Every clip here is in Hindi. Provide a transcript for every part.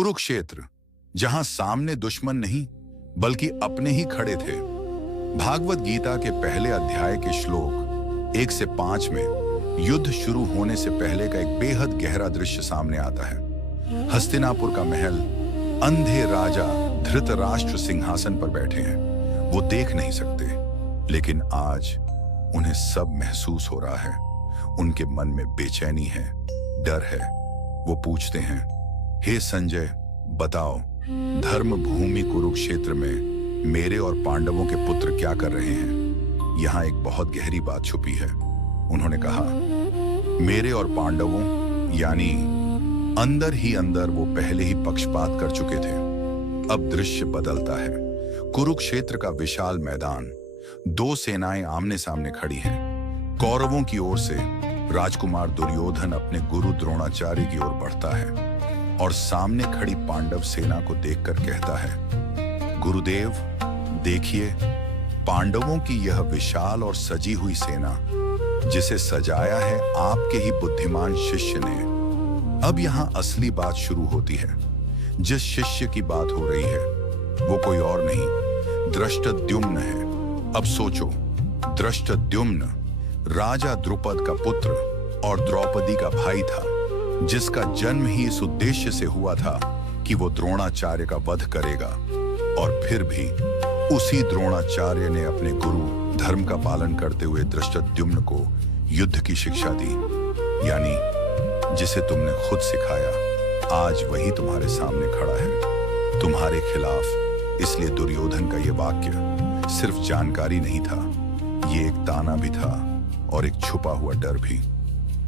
कुरुक्षेत्र, जहां सामने दुश्मन नहीं बल्कि अपने ही खड़े थे। भागवत गीता के पहले अध्याय के श्लोक 1 से 5 में युद्ध शुरू होने से पहले का एक बेहद गहरा दृश्य सामने आता है। हस्तिनापुर का महल, अंधे राजा धृतराष्ट्र सिंहासन पर बैठे हैं। वो देख नहीं सकते, लेकिन आज उन्हें सब महसूस हो रहा है। उनके मन में बेचैनी है, डर है। वो पूछते हैं, हे संजय, बताओ, धर्म भूमि कुरुक्षेत्र में मेरे और पांडवों के पुत्र क्या कर रहे हैं? यहाँ एक बहुत गहरी बात छुपी है। उन्होंने कहा, मेरे और पांडवों यानी अंदर ही अंदर वो पहले ही पक्षपात कर चुके थे। अब दृश्य बदलता है। कुरुक्षेत्र का विशाल मैदान, 2 सेनाएं आमने सामने खड़ी हैं। कौरवों की ओर से राजकुमार दुर्योधन अपने गुरु द्रोणाचार्य की ओर बढ़ता है और सामने खड़ी पांडव सेना को देखकर कहता है, गुरुदेव, देखिए, पांडवों की यह विशाल और सजी हुई सेना, जिसे सजाया है आपके ही बुद्धिमान शिष्य ने। अब यहां असली बात शुरू होती है। जिस शिष्य की बात हो रही है वो कोई और नहीं, धृष्टद्युम्न है। अब सोचो, धृष्टद्युम्न राजा द्रुपद का पुत्र और द्रौपदी का भाई था, जिसका जन्म ही इस उद्देश्य से हुआ था कि वो द्रोणाचार्य का वध करेगा। और फिर भी उसी द्रोणाचार्य ने अपने गुरु धर्म का पालन करते हुए धृष्टद्युम्न को युद्ध की शिक्षा दी, यानी जिसे तुमने खुद सिखाया, आज वही तुम्हारे सामने खड़ा है, तुम्हारे खिलाफ। इसलिए दुर्योधन का यह वाक्य सिर्फ जानकारी नहीं था, ये एक ताना भी था और एक छुपा हुआ डर भी।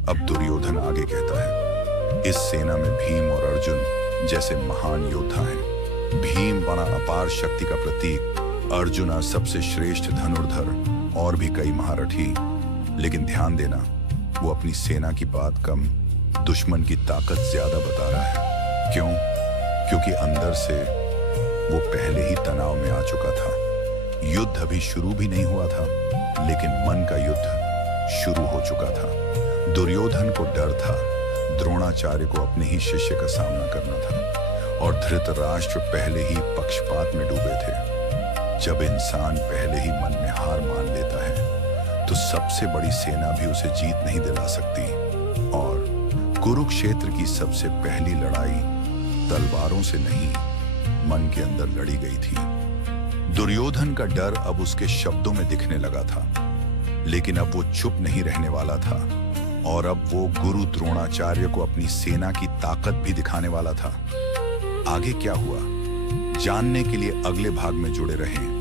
अब दुर्योधन आगे कहता है, इस सेना में भीम और अर्जुन जैसे महान योद्धा हैं। भीम बड़ा अपार शक्ति का प्रतीक, अर्जुन सबसे श्रेष्ठ धनुर्धर और भी कई महारथी। लेकिन ध्यान देना, वो अपनी सेना की बात कम, दुश्मन की ताकत ज्यादा बता रहा है। क्यों? क्योंकि अंदर से वो पहले ही तनाव में आ चुका था। युद्ध अभी शुरू भी नहीं हुआ था, लेकिन मन का युद्ध शुरू हो चुका था। दुर्योधन को डर था, द्रोणाचार्य को अपने ही शिष्य का सामना करना था, और धृतराष्ट्र पहले ही पक्षपात में डूबे थे। जब इंसान पहले ही मन में हार मान लेता है, तो सबसे बड़ी सेना भी उसे जीत नहीं दिला सकती। और कुरुक्षेत्र की सबसे पहली लड़ाई तलवारों से नहीं, मन के अंदर लड़ी गई थी। दुर्योधन का डर अब उसके शब्दों में दिखने लगा था, लेकिन अब वो चुप नहीं रहने वाला था, और अब वो गुरु द्रोणाचार्य को अपनी सेना की ताकत भी दिखाने वाला था। आगे क्या हुआ, जानने के लिए अगले भाग में जुड़े रहें।